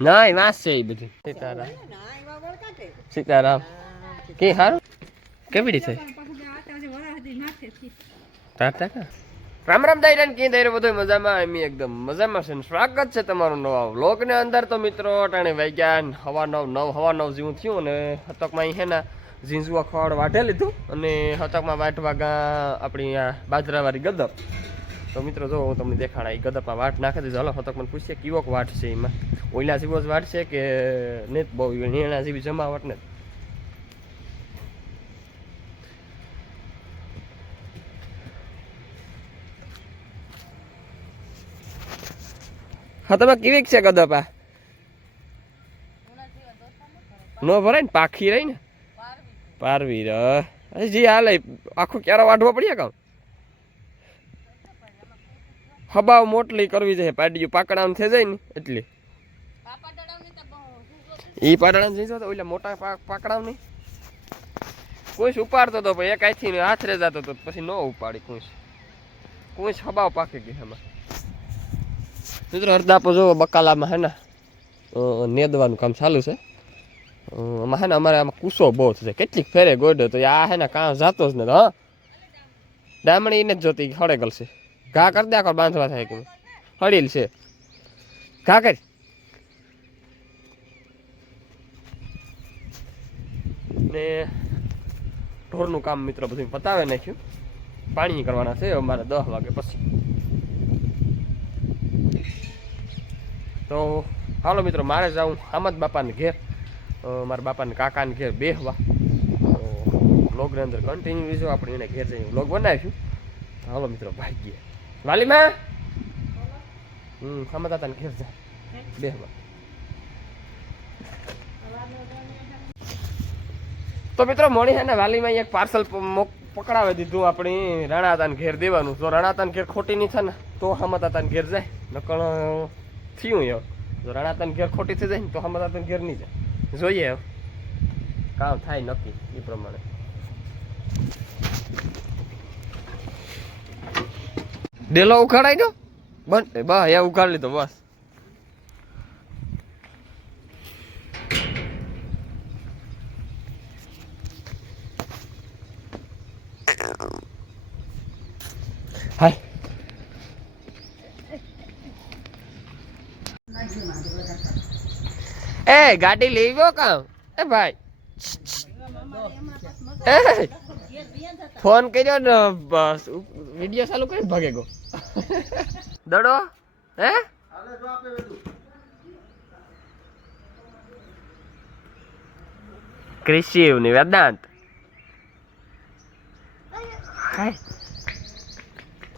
ના વાસ છે એ બધી. સીતારામ સીતારામ કે સારું કેવી છે રામ રામ દાયરા કે દાયરા બધું મજામાં એમ એકદમ મજામાં છે. સ્વાગત છે તમારું નવા વ્લોગ ને અંદર. તો મિત્રો ટાણે વાગ્યા હવા 9 જેવું થયું અને હતકમાં છે ને ઝીંઝુઆ ખડ વાઢે લીધું અને હતકમાં વાટવા ગા આપણી આ બાજરાવાળી ગદપ. તો મિત્રો જો હું તમને દેખાડા એ ગદપમાં વાટ નાખી દીધું. હલો હતક મને પૂછીએ કેવોક વાટ છે એમાં ઓઈલા જેવો જ વાટ છે કે ને બહુ એના જેવી જમાવટ ને. હા તમે કેવી છે ગદપા નો ભરાય ને પાખી રહી ને પારવી જી હાલે આખું ક્યારે વાઢવો પડે કામ હબાવ મોટલી કરવી છે પાડ્યું પાકડામ થઈ જાય ને એટલે એ પાડામ થઈ જાય ઓલા મોટા પાકડામ નહીં કોઈ ઉપાડતો તો એક આથી હાથ રે જતો તો પછી ન ઉપાડી કોઈ હબાવ પાકી ગઈ એમાં. મિત્રો હરદાપો જો બકાલામાં હે ને નેદવાનું કામ ચાલુ છે. આમાં હે ને અમારે આમાં કૂસો બહુ છે કેટલીક ફેરે ગોડ્યો તો આ હે ને કાં જાતો જ ને. હા ડામણી એને જ જોતી હળે ગલશે ઘા કરી દે આખો બાંધવા થાય કે હળીલ છે ઘા કરી ને ઢોરનું કામ મિત્રો બધું પતાવે નાખ્યું. પાણી કરવાના છે અમારે 10 વાગે પછી. તો હાલો મિત્રો મારે જાઉં આમદ બાપાને ઘેર મારા બાપાને કાકાને ઘેર બેહવા. તો વ્લોગની અંદર કન્ટિન્યુ લીધો આપણે એને ઘેર જઈને વ્લોગ બનાવીશું. હાલો મિત્રો ભાગીએ વાલીમાં આમદ દાદાને ઘેર જાય બેહવા. તો મિત્રો મળી છે ને વાલીમાં એક પાર્સલ પકડાવી દીધું આપણી રાણાતાને ઘેર દેવાનું. તો રાણાતાને ઘેર ખોટી નહીં થાય ને તો હમતાતાને ઘેર જાય નકળ થયું એવ. જો રાણાતાને ઘેર ખોટી થઈ જાય ને તો હમતાતાને ઘેર નહીં જાય. જોઈએ કામ થાય નક્કી એ પ્રમાણે. ડેલો ઉખાડાઈ દો બસ એ ઉખાડી લીધો બસ. હાય એ ગાડી લઈ ગયો કામ એ ભાઈ ફોન કર્યો ને બસ વિડીયો ચાલુ કરીને ભાગે ગયો દડો હે કૃષિ ની વેદાંત હાય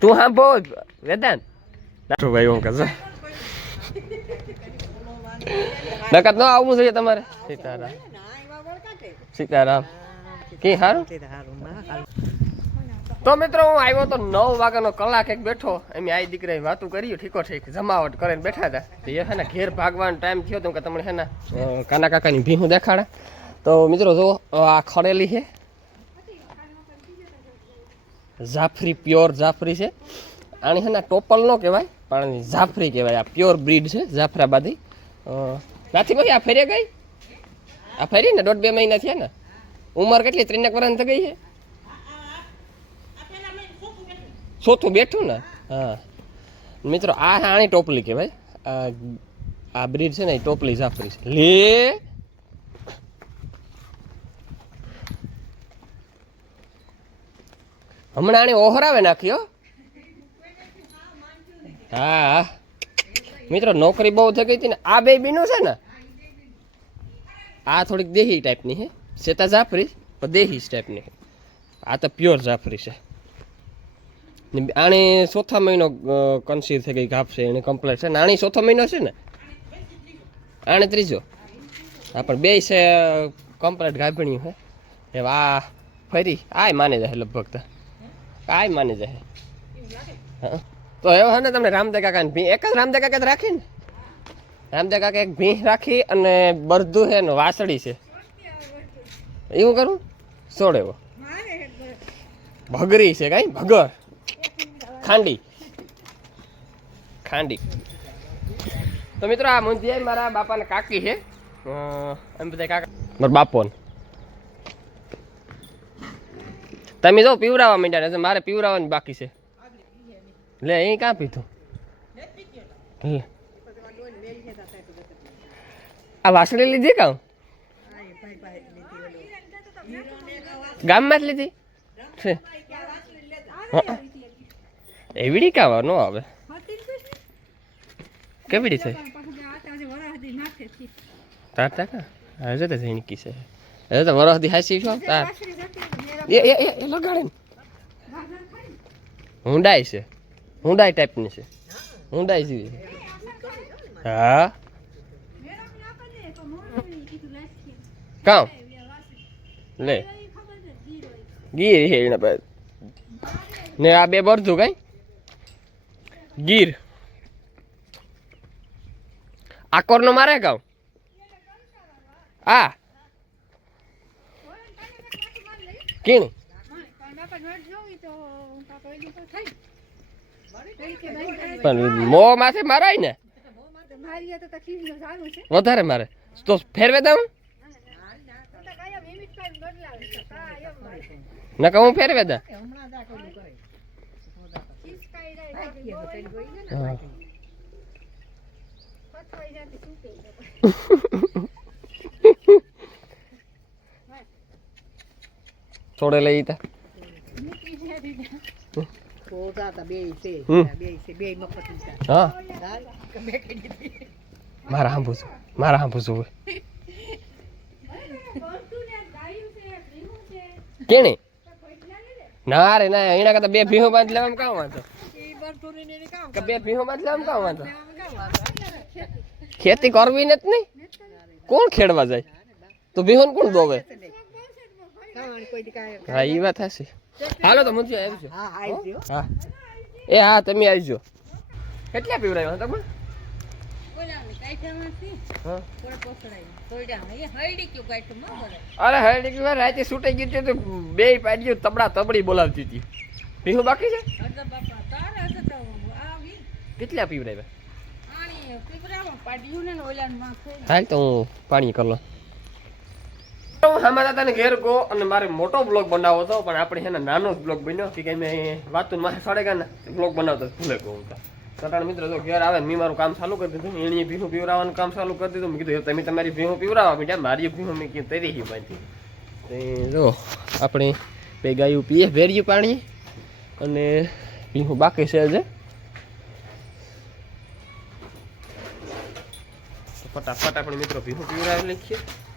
તું હા બોલ વેદાંત ભાઈ હું કહે નકર ન આવવું જોઈએ તમારે. સીતારામ સીતારામ કે સારું. તો મિત્રો હું આવ્યો તો 9 વાગ્યાનો કલાક એક બેઠો એમ આ દીકરાએ વાતું કર્યું ઠીકો ઠીક જમાવટ કરીને બેઠા હતા. તો એ છે ને ઘેર ભાગવાનો ટાઈમ થયો તો કે તમને છે ને કાના કાકાની ભીહું દેખાડે. તો મિત્રો જો આ ખડેલી છે જાફરી પ્યોર જાફરી છે. આની છે ને ટોપલ ન કહેવાય પણ જાફરી કહેવાય. આ પ્યોર બ્રીડ છે જાફરાબાદી. નાથી ભાઈ આ ફેરે ગઈ આ ફેરી ને 1.5-2 મહિના થયા ને. ઉંમર કેટલી 3 વર્ષ થઈ ગઈ છે. ચોથું બેઠું ને. હા મિત્રો આ આની ટોપલી કહેવાય. આ બ્રીડ છે ને એ ટોપલી જાફરી છે. લે હમણાં આને ઓહરાવે નાખ્યો. હા મિત્રો નોકરી બહુ થઈ ગઈ હતી ને. આ બે બીનું છે ને આ થોડીક દેહી ટાઈપની છે. સેતા જાફરી પણ દેહી ટાઈપની. આ તો પ્યોર જાફરી છે. આને 4થા મહિનો કન્સીવ થઈ ગઈ ગાફ છે એને કમ્પ્લીટ છે ને. આની 4થો મહિનો છે ને આને 3જો. હા પણ બે છે કમ્પ્લીટ ગાભણ્યું છે. એ આ ફરી આય માને જાય લગભગ તો આય માને જાય. હા તો એવો હે ને તમને રામદેવ કાકાને ભી એક જ રામદેવ કાકા રાખી ને. રામદેવ કાકા એક ભીં રાખી અને બરધું છે ને વાસળી છે એવું કરું છોડ એવો ભગરી છે કઈ ભગર ખાંડી ખાંડી તો મિત્રો આ મુંધિયા મારા બાપાને કાકી છે એમ બધા કાકા મારા બાપો ને તમે જો પીવરાવા માંડ્યા ને મારે પીવરાવાની બાકી છે લે અહીં કાં પીધું લે આ વાસળી લીધી કાં ગામમાં જ લીધી છે એવડી કાવા નો આવે કેવડી થઈ તાર કા હજુ તો જઈને કી છે હજુ તો વરસથી હાસી છો તાર એ લગાડે ને હુંડાઈ છે હુંડાઈ ટાઈપની છે હુંડાઈ જેવી હા કામ લે ગીર હે એના પાસે ને આ બે બરધું કઈ ગીર આકોર નો મારે કામ આ કેણ પણ મો માથે મારાય ને વધારે મારે તો ફેરવે દઉં ના કહું ફેરવે દા થોડે લઈ તા મારા હાંભું કેને ના રે ના એના કરતા બે ભીહો બાંધ લેવામાં કામ વાંધો કે બે ભીહો બાંધ લેવામાં કામ વાંધો ખેતી કરવી નથી નહીં કોણ ખેડવા જાય તો ભીહો ને કોણ દોવે હા એ વાત હશે હાલો તો મુંજી આવજો હા એ હા તમે આવજો કેટલા પીવડાવ્યો તમે અરે હરડી કી વાર રાતે છૂટાઈ ગયું છે તો બે પાડ્યું તબડા તબડી બોલાવતી હતી પીહું બાકી છે કેટલા પીવડાવ્યા હાલ તો હું પાણી કરી લઉં હમણાં દાદાને ઘેર ગો અને મારે મોટો બ્લોગ બનાવવો હતો પણ આપણે છે ને નાનો જ બ્લોગ બન્યો કે મેં વાતું મારે સાડે ગયા ને બ્લોગ બનાવતો ભૂલે ગયો સટાણ મિત્રો જો ઘેર આવે મેં મારું કામ ચાલુ કરી દીધું એની ભીહું પીવરાવાનું કામ ચાલુ કરી દીધું મેં કીધું તમે તમારી ભીહું પીવરાવા મીઠા મારી ભીહું મેં કીધું તરી ગઈ બાંધી જો આપણે બે ગાયું પીએ ભેર્યું પાણી અને ભીહું બાકી છે હજે ફટાફટ આપણે મિત્રો ભીહું પીવરાવી લખીએ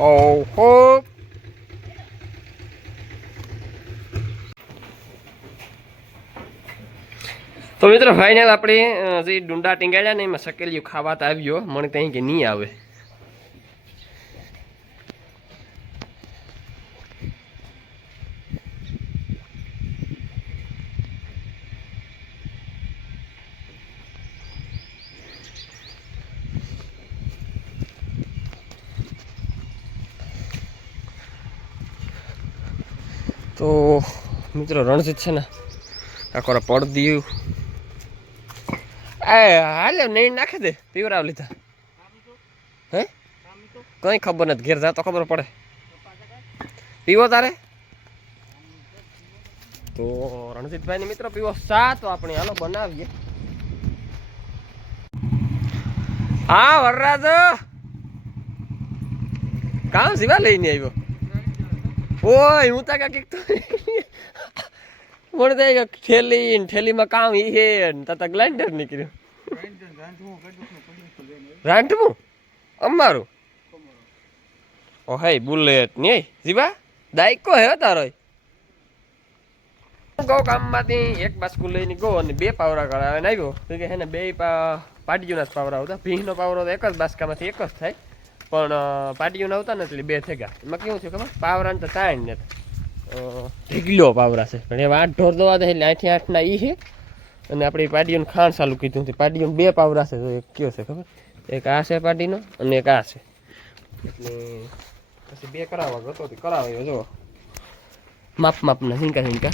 ઓહો તો મિત્રો ફાઇનલ આપણે જે ડુંડા ટીંગાડ્યા ને એમાં શકેલિયું ખાવા તો આવ્યો મને ત્યાં કે નહીં આવે તો મિત્રો રણજીત છે ને કાકોરા પડ દીયું હાલે નહીં નાખે દે પીવરાવ લીધા હે કઈ ખબર નથી ઘેર જા તો ખબર પડે પીવો તારે તો રણજીતભાઈ ને મિત્રો પીવો સા તો આપણે હાલો બનાવીએ હા વરરાજ કામ સિવા લઈને આવ્યો ઓય હું તા કાંઈક તો મને તો થેલીમાં કામ ઈ હે તા ગ્લાઇન્ડર નીકળ્યું રાંધવું અમારું ઓ હે બુલેટ નહીં જીવા દાયકો હે તારો ગો કામમાંથી એક બાસ્કુ લઈને ગો અને બે પાવરા કરાવે ને આવ્યો તો કે હે ને બે પાટીઓના જ પાવરા હતા ભીંનો પાવરો તો એક જ બાસ્કામાંથી એક જ થાય પણ પાટીઓ નહોતા ને એટલે બે થઈ ગયા એમાં કેવું થયું ખબર પાવરા ને તો તાણ ને ઢીગલો પાવરા છે પણ એવા 8 ઢોર દવા એટલે 8 8 ના ઈ છે અને આપણે પાડીઓને ખાણ ચાલુ કીધું હતું. પાડીઓને 2 પાવરા છે. તો એક કયો છે ખબર, એક આ છે પાડીનો અને એક આ છે. એટલે પછી 2 કરાવવા ગતો હતી, કરાવ્યો જો માપના ઝીંકા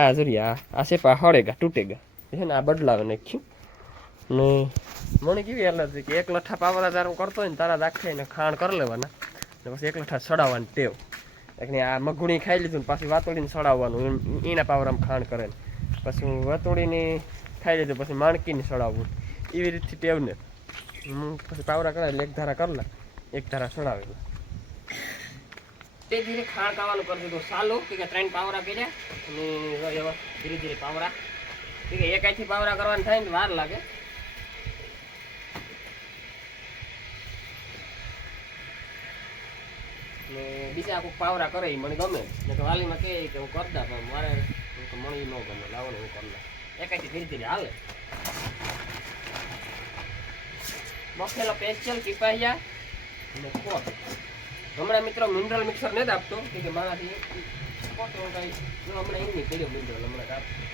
આ જરિયા આ છે પા હળેગા તૂટેગા છે ને. આ બદલાવે નાખ્યું ને મને કેવી એલર્જી કે 1 લઠ્ઠા પાવરા તારું કરતો હોય ને તારા દાખીને ખાણ કરી લેવાના ને પછી 1 લઠ્ઠા સડાવવાની ટેવ. એટલે આ મગુણી ખાઈ લીધું ને પાછી વાતોડીને સડાવવાનું, એના પાવરામાં ખાણ કરે ને પછી વાતોડીને ખાઈ લીધું પછી માણકીને સડાવવું, એવી રીતથી ટેવ ને હું પછી પાવરા કરાવે 1 ધારા કરલા 1 ધારા સડાવેલા. તે ધીરે ખાણ ખાવાનું કરી દીધું ચાલુ કે 3 પાવરા કર્યા અને ધીરે ધીરે પાવરા કે એક આઈથી પાવરા કરવાનું થાય ને વાર લાગે. ને બીજા કોઈ પાવરા કરે મને ગમે ને તો વાલીમાં કહે કે હું કરતા પણ મારે મણી ન ગમે, લાવો ને હું કરી લે. એક આઈથી ધીરે ધીરે હાલે. બફેલો સ્પેશિયલ પીપાયા અને કોટ. હમણાં મિત્રો મિનરલ મિક્સર નથી આપતો કે મારાથી કોટો કઈ હમણાં એમ નહીં કર્યો મિનરલ હમણાં આપતો.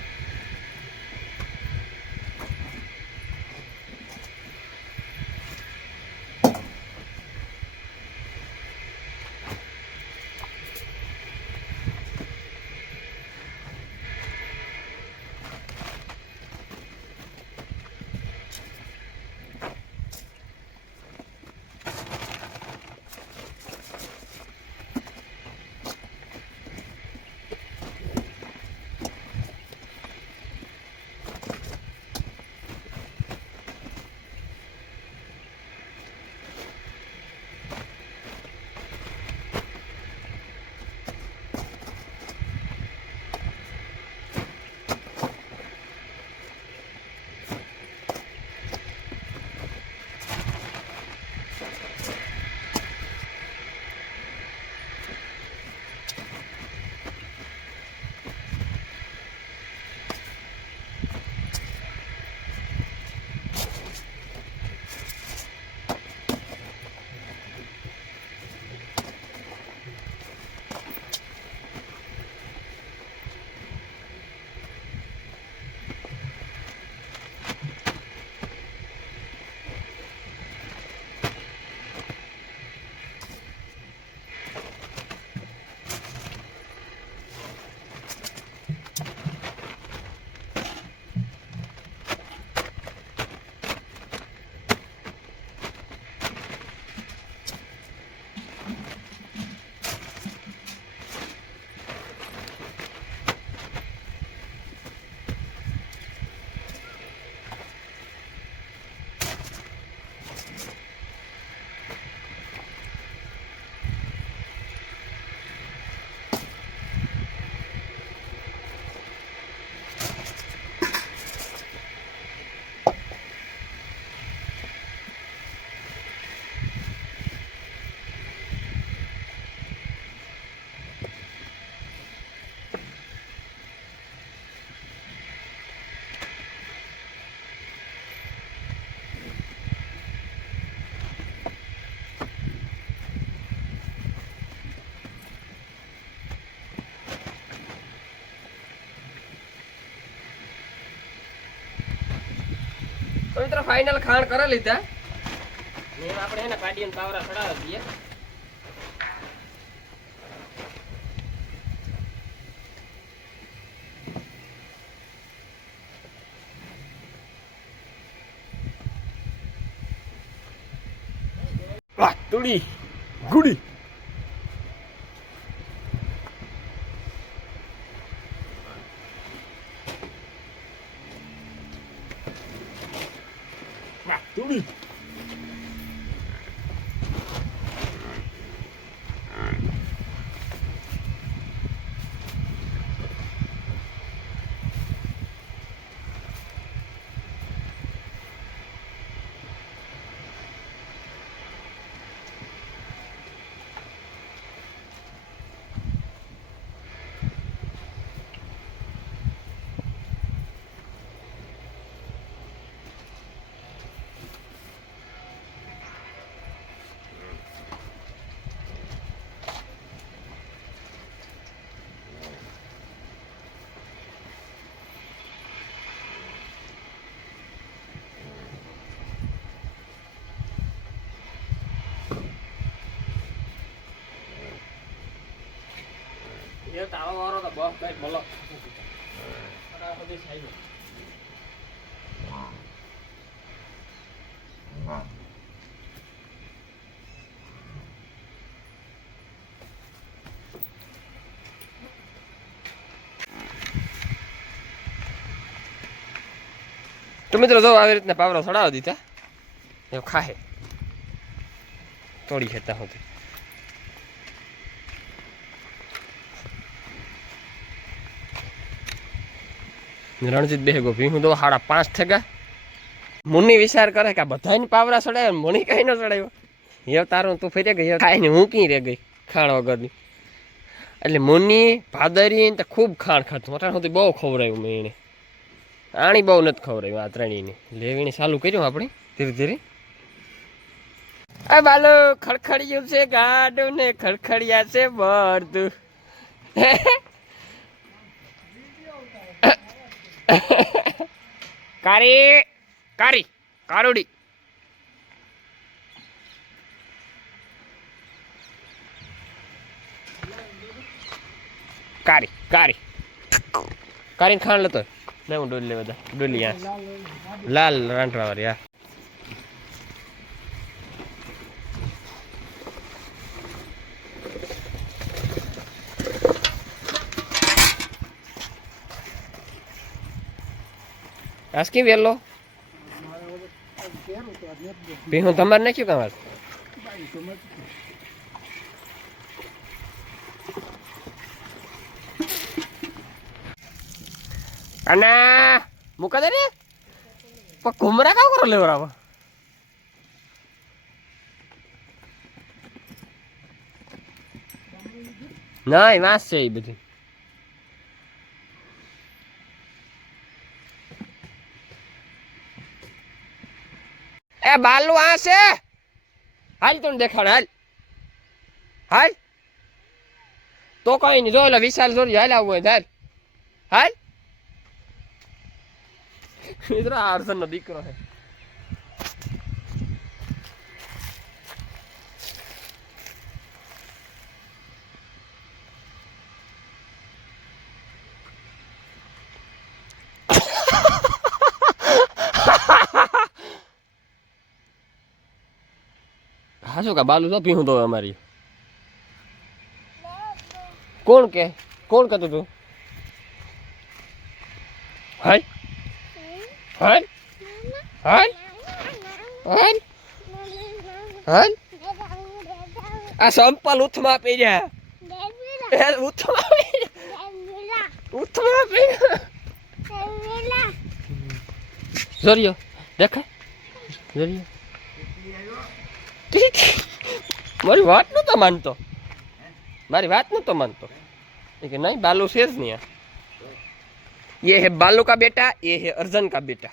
તો મિત્રો ફાઇનલ ખાણ કરી લીધા ને આપણે એને પાડીને પાવરા ચડાવી દઈએ. વાહ તુડી ગુડી તુડી ये तावा वारो तो बहुत कई बोलो तो मित्रों जो આવી રીતના પાવરો સડાવી દીધા એ ખાહે તોડી ખેતા હોતી રણજીત બેહગો ભીહું તો 5:30 થયા મુન્ની વિચાર કરે કે બધાને પાવરા સડાય મુની કઈ ન સડાયો એ તારું તું ફરી ગઈ ખાઈને હું કી રે ગઈ ખાણ વગરની એટલે મુન્ની ભાદરી ને ખૂબ ખાણ ખાતું મોટા સુધી બહુ ખવરાયું મેં એને આણી બહુ નથી ખવરાયું આ ત્રણેયને લેવીને ચાલુ કર્યું આપણે ધીરે ધીરે આ બાલો ખડખડિયું છે ગાડું ને ખડખડિયા છે બળદું કારી કારી કારુડી કારી કારી કારીને ખાણ લેતો ને હું ડોલી બધા ડોલી આ લાલ રાંઠવા વાળી આ આજ કેમ વેલો ભીહું તમારે નાખ્યું તમારે અને મૂકા દે રે પણ ઘુમરા કાવ કરો લેવરાવા નહીં વાંસ છે એ બધી એ બાલુ આ છે હાલ તું દેખાડ હાલ હાલ તો કઈ નહીં જો એટલે વિશાલ જોડી હાલ આવું હોય હાલ હાલ મિત્રો આર્સન નો દીકરો છે હાસો કા બાલુ તો પીવું તો અમારી કોણ કહેતું તું હાલ હાલ હાલ હાલ હાલ આ સંપલ ઉથમાં પહેર્યા ઉથમાં પહેર્યા જોરિયો દેખાય જોરિયો મારી વાત નતો માનતો कि नहीं बालू शेष नहीं है ये है बालू का बेटा ये है अर्जुन का बेटा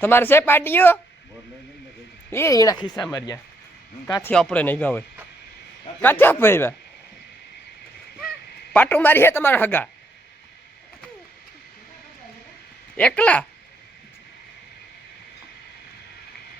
तुम्हारे से पाटियो ये इना खिस्सा मरिया काथी अपड़े नहीं गावे काथी अपड़े पाटू मारी है तुम्हारा हगा एकला